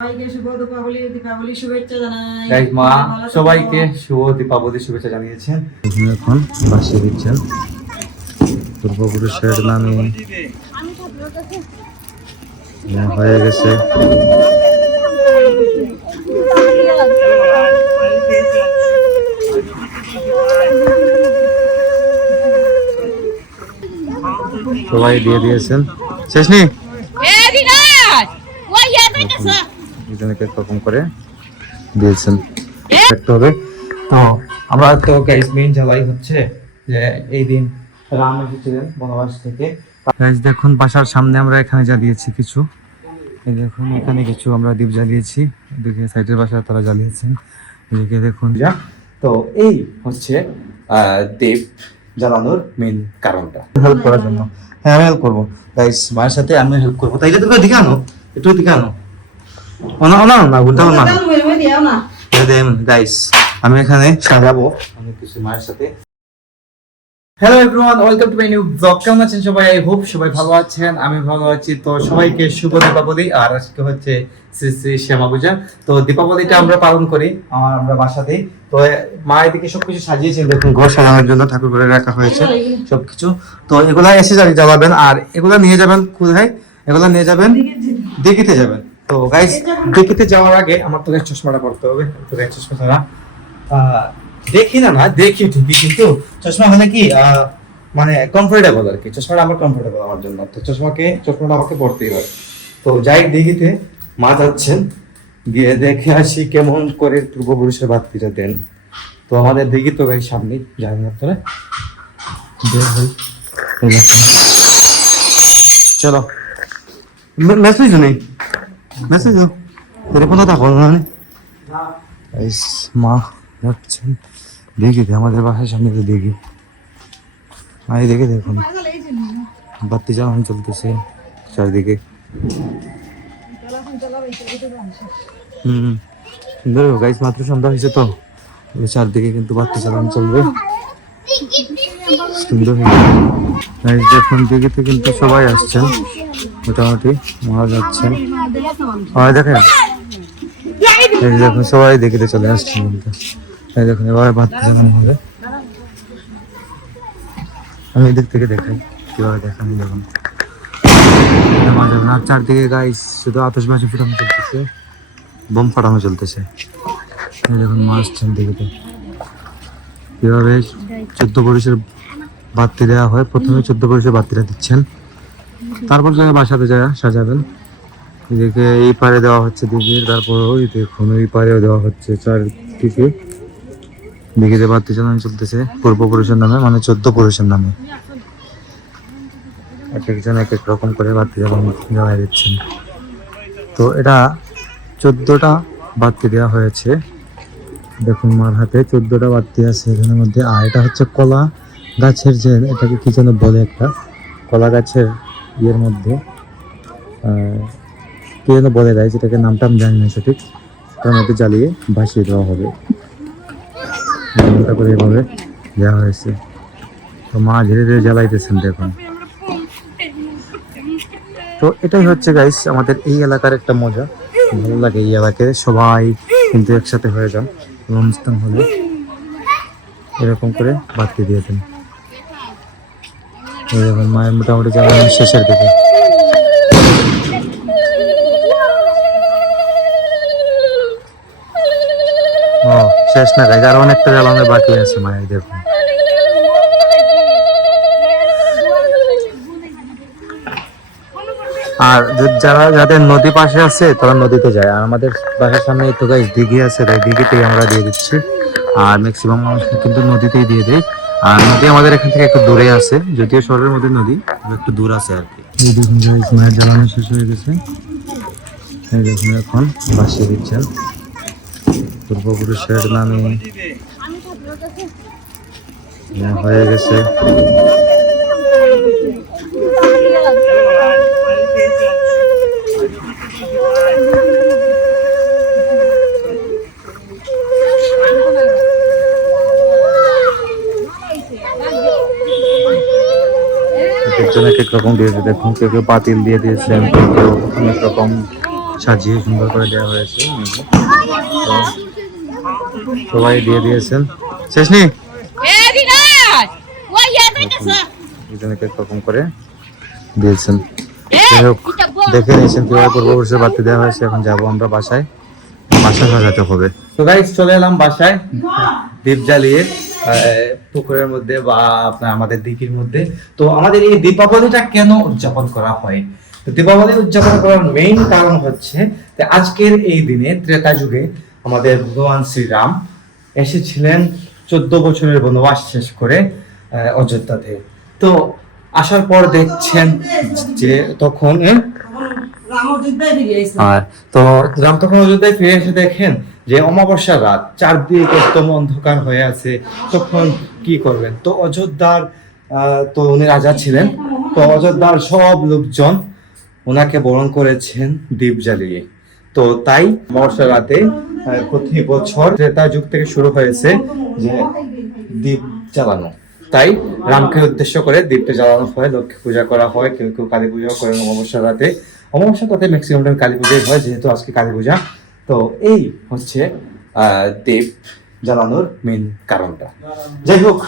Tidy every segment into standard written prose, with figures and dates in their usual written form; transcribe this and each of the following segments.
সবাইকে শুভ দীপাবলি শুভেচ্ছা জানাই। মা সবাইকে শুভ দীপাবলি শুভেচ্ছা জানিয়েছেন। এখন বাসি দিচ্ছেন পূর্বপুরুষের নামে হয়ে গেছে। সবাই দিয়ে দিয়েছেন, শেষ নেই এরকম করে দিয়েছেন দেখতে হবে। তো আমরা তো গাইস মেইন জ্বালাই হচ্ছে যে এই দিন রাম এসেছিলেন বনবাস থেকে। গাইস দেখুন বাসার সামনে আমরা এখানে জ্বালিয়েছি কিছু, এই দেখুন এখানে কিছু আমরা দীপ জ্বালিয়েছি, এদিকে সাইডের বাসা তারা জ্বালিয়েছেন, এদিকে দেখুন। তো এই হচ্ছে দীপ জ্বালানোর মেইন কারণটা, হেল্প করার জন্য। হ্যাঁ আমি হেল্প করবো গাইস, মায়ের সাথে আমি হেল্প করবো। তাই তুমি দিকে আনো, একটু দিকে আনো। আমি এখানে সাজাবো মায়ের সাথে। Hello everyone, welcome to my new blog. কেমন আছেন সবাই? আই হোপ সবাই ভালো আছেন, আমি ভালো আছি। তো সবাইকে শুভ দীপাবলি। আর আজকে হচ্ছে শ্রী শ্রী শ্যামা পূজা। তো দীপাবলিটা আমরা পালন করি আমরা বাসাতেই। তো মা এদিকে সবকিছু সাজিয়েছেন, দেখুন ঘর সাজানোর জন্য ঠাকুর ঘরে রাখা হয়েছে সবকিছু। তো এগুলা এসে জ্বালাবেন, আর এগুলা নিয়ে যাবেন কোথায়? এগুলা নিয়ে যাবেন দিঘিতে যাবেন। তো গাইস দিঘিতে যাওয়ার আগে আমার তো চশমাটা পড়তে হবে, তো চশমা ছাড়া দেখি না দেখি ঠিকই, কিন্তু চশমা হলে কি মানে কমফোর্টেবল আর কি, চশমাটা আমার কমফোর্টেবল আমার জন্য। তো চশমাটা আমাকে পড়তেই হবে। তো যাই দিঘিতে, মা যাচ্ছেন, গিয়ে দেখে আসি কেমন করে পূর্বপুরুষের বাতিটা দেন। তো আমাদের দিঘি তো গাই সামনে, যাই না তোরা চলো। মেসেজ নেই, মেসেজ টেলিফোনও থাকো মানে মা যাচ্ছেন দিঘিতে, আমাদের বাসার সামনে তো দিঘি। এই দেখে দেখুন বাতি জ্বালানো চলতেছে চারদিকে। সুন্দর গাইস, মাত্র সন্ধ্যা হয়েছে তো চারদিকে কিন্তু বাতি জ্বালানো চলবে, সুন্দর হয়ে দেখুন। দিঘিতে কিন্তু সবাই আসছেন মোটামুটি, মা যাচ্ছেন। হয় দেখেন দেখুন সবাই দেখিতে চলে আসছেন কিন্তু। এই দেখুন এবার বাতি জ্বালানো হবে, আমি এদিক থেকে দেখাই কিভাবে দেখানো। দেখুন আর চারদিকে গাইস শুধু আতশবাজি ফুটানো চলতেছে, বোম ফাটানো চলতেছে। এই দেখুন মা আসছেন দিঘিতে। কিভাবে 14 পুরুষের বাতি দেওয়া হয়, প্রথমে 14 পুরুষের বাতিটা দিচ্ছেন, তারপর যারা বাসাতে যায় সাজাবেন। এদিকে এই পারে দেওয়া হচ্ছে দিঘির, তারপর ওই দেখুন ওই পারেও দেওয়া হচ্ছে চারদিকে। দিঘিতে বাতি জ্বালানো চলতেছে পূর্বপুরুষের নামে, মানে 14 পুরুষের নামে। এক একজন এক এক রকম করে বাতি জ্বালাই দিচ্ছেন। তো এটা 14টা বাতি দেওয়া হয়েছে, দেখুন মার হাতে 14টা বাতি আছে এখানের মধ্যে। আর এটা হচ্ছে কলা গাছের, যে এটাকে কি যেন বলে, একটা কলা গাছের ইয়ের মধ্যে কি যেন বলে দেয়, যেটাকে নামটা আমি জানি না সঠিক, তার মধ্যে জ্বালিয়ে ভাসিয়ে দেওয়া হবে, এমনটা করে এভাবে দেওয়া হয়েছে। তো মা ধীরে ধীরে জ্বালাইতেছেন দেখুন। তো এটাই হচ্ছে গাইস আমাদের এই এলাকার একটা মজা, ভালো লাগে এই এলাকায় সবাই কিন্তু একসাথে হয়ে যান অনুষ্ঠান হলে এরকম করে বাতি দিয়ে দেন। এরকম মায়ের মোটামুটি জ্বালানো শেষের দিকে। ও শেষ না গাইস, আরো অনেকটা জ্বালানো বাকি আছে মায়ের, দেখুন। আর যাদের নদী পাশে আছে তারা নদীতে যায়, আর আমাদের বাসার সামনে তো গাইস দিঘি আছে, তাই দিঘিতেই আমরা দিয়ে দিচ্ছি। আর ম্যাক্সিমাম মানুষ কিন্তু নদীতেই দিয়ে দেয়। আর নদী আমাদের এখান থেকে একটু দূরে আছে, যদিও শহরের মধ্যে নদী একটু দূর আছে আর কি। মায়ের জ্বালানো শেষ হয়ে গেছে, এই দেখুন এখন বাসিয়ে দিচ্ছেন পূর্বপুরুষের নামে হয়ে গেছে। একজন এক এক রকম দিয়েছে, দেখুন কেউ কেউ পাতিল দিয়ে দিয়েছেন, কেউ কেউ অনেক রকম সাজিয়ে সুন্দর করে দেওয়া হয়েছে। তো সবাই দিয়ে দিয়েছেন, শেষ নেই এরকম করে দিয়েছেন। যাই হোক, দেখে নিয়েছেন কিভাবে পূর্বপুরুষের বাড়তি দেওয়া হয়েছে। এখন যাবো আমরা বাসায়, বাসা সাজাতে হবে। তো গাইস চলে এলাম বাসায়, দীপ জ্বালিয়ে পুকুরের মধ্যে বা আপনার আমাদের দিঘির মধ্যে। তো আমাদের এই দীপাবলিটা কেন উদযাপন করা হয়? তো দীপাবলি উদযাপন করার মেইন কারণ হচ্ছে যে আজকের এই দিনে ত্রেতা যুগে আমাদের ভগবান শ্রীরাম এসেছিলেন 14 বছরের বনবাস শেষ করে অযোধ্যাতে। তো আসার পর দেখছেন যে তখন আর তো রাম তখন অযোধ্যায় ফিরে এসে দেখেন যে অমাবস্যার রাত, চারদিকে একদম অন্ধকার হয়ে আছে। তখন কি করবেন? তো অযোধ্যার তো উনি রাজা ছিলেন, তো অযোধ্যার সব লোকজন ওনাকে বরণ করেছেন দীপ জ্বালিয়ে। তো তাই অমাবস্যার রাতে প্রতি বছর ত্রেতা যুগ থেকে শুরু হয়েছে যে দীপ জ্বালানো। তাই রামকে উদ্দেশ্য করে দীপটা জ্বালানো হয়, লক্ষ্মী পূজা করা হয়, কেউ কেউ কালী পূজা করেন অমাবস্যার রাতে। অমাবস্যার রাতে ম্যাক্সিমাম টাইম কালী পূজাই হয়, যেহেতু আজকে কালী পূজা। তো এই হচ্ছে দীপ জ্বালানোর মেইন কারণটা। যাই হোক,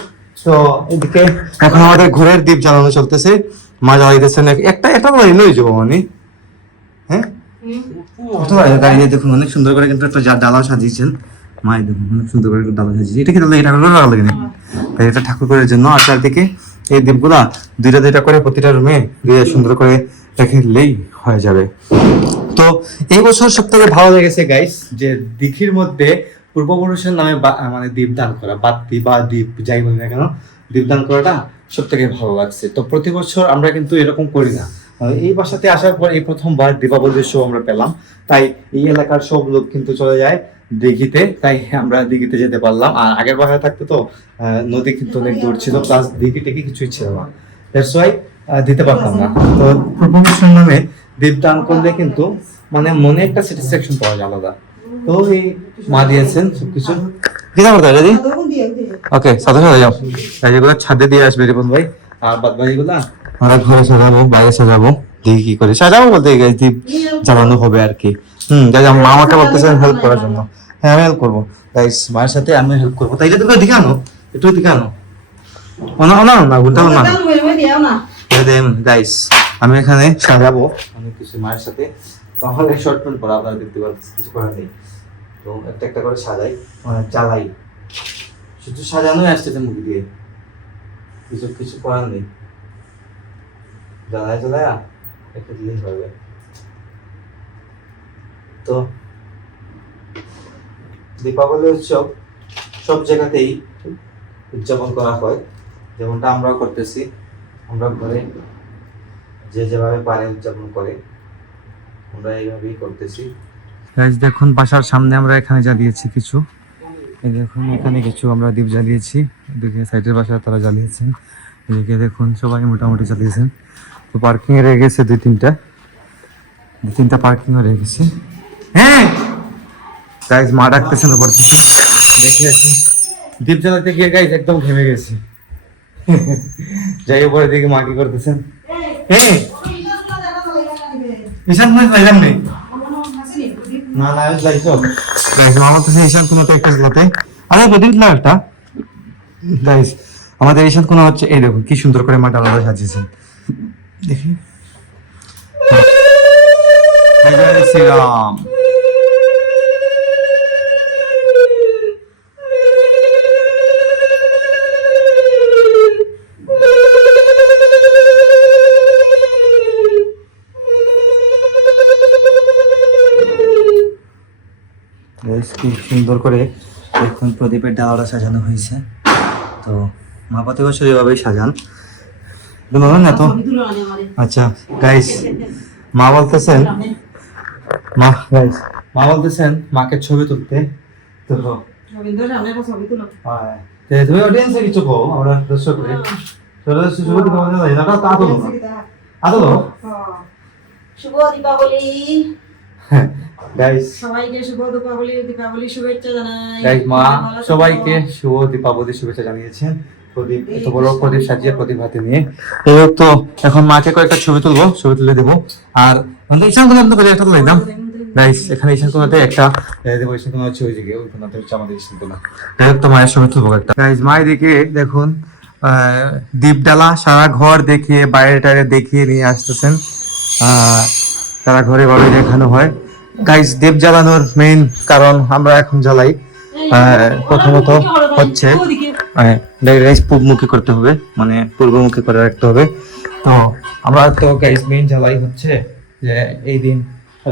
তো এদিকে এখন আমাদের ঘরের দীপ জ্বালানো চলতেছে। মা জ্বালাইতেছেন একটা এটা লই যাবো মানে, হ্যাঁ গাড়ি দেখুন অনেক সুন্দর করে কিন্তু একটা ডালা সাজিয়েছেন। মায়ের দেখুন অনেক সুন্দর করে একটা ডালা সাজিয়েছে। এটা কি ডালা? এটা ভালো লাগে না, তাই এটা ঠাকুর করার জন্য। আর চারদিকে এই দীপগুলা দুইটা দুইটা করে প্রতিটা রুমে দিয়ে সুন্দর করে রেখেলেই হয়ে যাবে। তো এই বছর সব থেকে ভালো লেগেছে গাইস যে দিঘির মধ্যে পূর্বপুরুষের নামে মানে দীপদান করা, বাতি বা দীপ যাই বলি না কেন, দীপদান করাটা সব থেকে ভালো লাগছে। তো প্রতি বছর আমরা কিন্তু এরকম করি না। এই বাসাতে আসার পর এই প্রথমবার দীপাবলির শো আমরা পেলাম। তাই এই এলাকার সব লোক কিন্তু চলে যায় দিঘিতে, তাই আমরা দিঘিতে যেতে পারলাম। আর আগের বাসায় থাকতে তো নদী কিন্তু অনেক দূর ছিল, প্লাস দিঘি টেঘি কিছুই ছিল না, দ্যাটস ওয়াই দিতে পারতাম না। তো পূর্বপুরুষের নামে দীপদান করলে কিন্তু মানে মনে একটা স্যাটিসফ্যাকশন পাওয়া যায় আলাদা। তো এই মা দিয়েছেন সবকিছু। দিতে পারতো যদি ওকে সাথে সাথে যাও, যেগুলো ছাদে দিয়ে আসবে রিপন ভাই। আর বাদ বাকিগুলা আমরা ঘরে সাজাবো, বাইরে সাজাবো, দেখি কি করে সাজাবো বলতে দীপ জ্বালানো হবে আর কি। গাইজ মা আমাকে বলতেছেন হেল্প করার জন্য। হ্যাঁ আমি হেল্প করবো গাইজ, মায়ের সাথে আমি হেল্প করবো। তাইলে তুমি দেখে আনো, একটু দেখে আনো না ঘুরতে না গাইজ। আমি এখানে সাজাবো অনেক কিছু মায়ের সাথে। তো আমার শর্ট ফিল্ম করা আপনারা দেখতে পাচ্ছেন, কিছু করার নেই। তো একটা একটা করে সাজাই, চালাই, শুধু সাজানোই আসতেছে মুখি দিয়ে, কিছু করার নেই। জ্বালায় জ্বালায় একটা জিনিস হবে। তো দীপাবলি উৎসব সব জায়গাতেই উদযাপন করা হয়, যেমনটা আমরাও করতেছি। আমরা ঘরে যে যেভাবে পারে উদযাপন করে আমরা এইভাবেই করতেছি। দেখুন বাসার সামনে আমরা এখানে জ্বালিয়েছি কিছু, এই দেখুন এখানে কিছু আমরা দীপ জ্বালিয়েছি। এদিকে সাইডের বাসা তারা জ্বালিয়েছেন, এদিকে দেখুন সবাই মোটামুটি জ্বালিয়েছেন। তো পার্কিং এ রয়ে গেছে দুই তিনটা পার্কিং এ রয়ে গেছে। হ্যাঁ গাইজ মা ডাকতেছেন উপর থেকে, দেখে আছি দীপ জ্বালাতে গিয়ে গাইজ একদম ঘেমে গেছি। যাই উপরে দিকে মা কি করতেছেন। হ্যাঁ ঈশান ভাই লাইলাম নেই না না লাইছো গাইজ মা বলতেছে ঈশান কোনো তো একটা জ্বালাতে। আরে প্রদীপ না একটা গাইজ আমাদের ঈশান কোনো হচ্ছে। এই দেখুন কি সুন্দর করে মা ডালা সাজিয়েছেন, দেখি শ্রীরাম। কি সুন্দর করে এখন প্রদীপের ডালাটা সাজানো হয়েছে। তো মা প্রতি বছর এভাবেই সাজান না তো। আচ্ছা গাইস মা বলতেছেন মা বলতেছেন মাকে ছবি তুলতে। তো তুমি অডিয়েন্সে কিছু কো, আমরা দর্শকরে ছবি শুভ দীপাবলি গাইস, সবাইকে শুভ দীপাবলি শুভেচ্ছা জানাই। গাইস মা সবাইকে শুভ দীপাবলি শুভেচ্ছা জানিয়েছেন প্রদীপ, এত বড় প্রদীপ সাজিয়ে প্রদীপ হাতে নিয়ে। তো এখন মাকে কয়েকটা ছবি তুলবো, ছবি তুলে দেবো। আর মানে ঈশান করে একটা তুলে দাম গাইস এখানে ঈশান কোনাতে একটা দেবো, ঈশান কোনা হচ্ছে ওই দিকে, ওই কোনাতে হচ্ছে আমাদের ঈশান কোনা। যাই হোক, তো মায়ের সঙ্গে তুলবো একটা। গাইস মায়ের দিকে দেখুন দীপডালা সারা ঘর দেখিয়ে বাইরে টাইরে দেখিয়ে নিয়ে আসতেছেন। সারা ঘরে ভাবে দেখানো হয়। গাইস দীপ জ্বালানোর মেইন কারণ আমরা এখন জ্বালাই প্রথমত হচ্ছে গাইস পূর্বমুখী করতে হবে, মানে পূর্বমুখী করে রাখতে হবে। তো আমরা তো গাইস মেইন জ্বালাই হচ্ছে যে এই দিন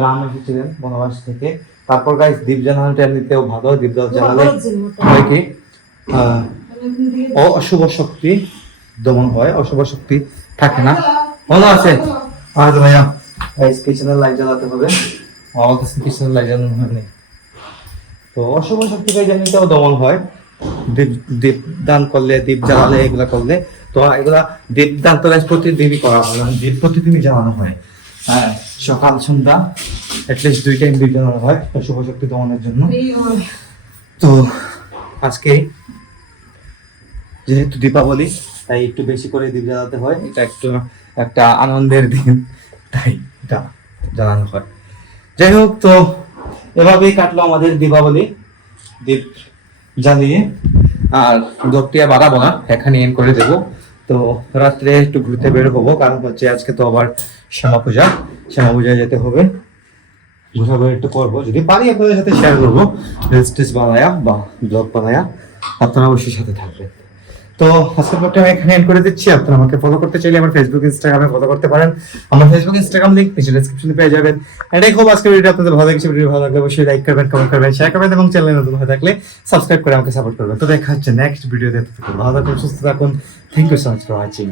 রাম এসেছিলেন বনবাস থেকে। তারপর গাইস দীপ জ্বালানোটা এমনিতেও ভালো, দীপ জ্বালালে হয় কি অশুভ শক্তি দমন হয়, অশুভ শক্তি থাকে না। ভালো আছে আর ভাইয়া গাইস কিচেনের লাইট জ্বালাতে হবে, আমাদের কিচেনের লাইট জ্বালানো হয়নি। তো অশুভ শক্তি গাইস এমনিতেও দমন হয় দীপ দীপ দান করলে, দীপ জ্বালালে, এগুলা করলে। তো এগুলা দীপ দান তো গাইস প্রতিদিনই করা হয়, মানে দীপ প্রতিদিনই জ্বালানো হয়। হ্যাঁ, সকাল সন্ধ্যা অ্যাটলিস্ট 2 টাইম দীপ জ্বালানো হয় অশুভ শক্তি দমনের জন্য। তো আজকে যেহেতু দীপাবলি তাই একটু বেশি করে দীপ জ্বালাতে হয়, এটা একটু একটা আনন্দের দিন তাই এটা জ্বালানো হয়। যাই হোক, তো এভাবেই কাটলো আমাদের দীপাবলি দীপ জ্বালিয়ে। আর ব্লগটি আর বাড়াবো না, এখানে এন্ড করে দেবো। তো রাত্রে একটু ঘুরতে বের হবো, কারণ হচ্ছে আজকে তো আবার শ্যামা পূজায় যেতে হবে। ঘোরাঘুরি একটু করবো, যদি পারি আপনাদের সাথে শেয়ার করবো রিলস টিলস বানায়া বা ব্লগ বানায়া, আপনারা অবশ্যই সাথে থাকবেন। তো আজকের ব্লগটা আমি এখানে এন্ড করে দিচ্ছি। আপনারা আমাকে ফলো করতে চাইলে আমার ফেসবুক ইনস্টাগ্রামে ফলো করতে পারেন। আমার ফেসবুক ইনস্টাগ্রাম লিংক নিচে ডেসক্রিপশনে পেয়ে যাবেন। এন্ড আই হোপ আজকের ভিডিও আপনাদের ভালো লেগেছে। ভিডিও ভালো লাগলে অবশ্যই লাইক করবেন, কমেন্ট করবেন, শেয়ার করবেন এবং চ্যানেলে নতুন হয়ে থাকলে সাবস্ক্রাইব করে আমাকে সাপোর্ট করবেন। তো দেখা হচ্ছে নেক্সট ভিডিওতে। ভালো থাকুন, সুস্থ থাকুন। Thank you so much for watching.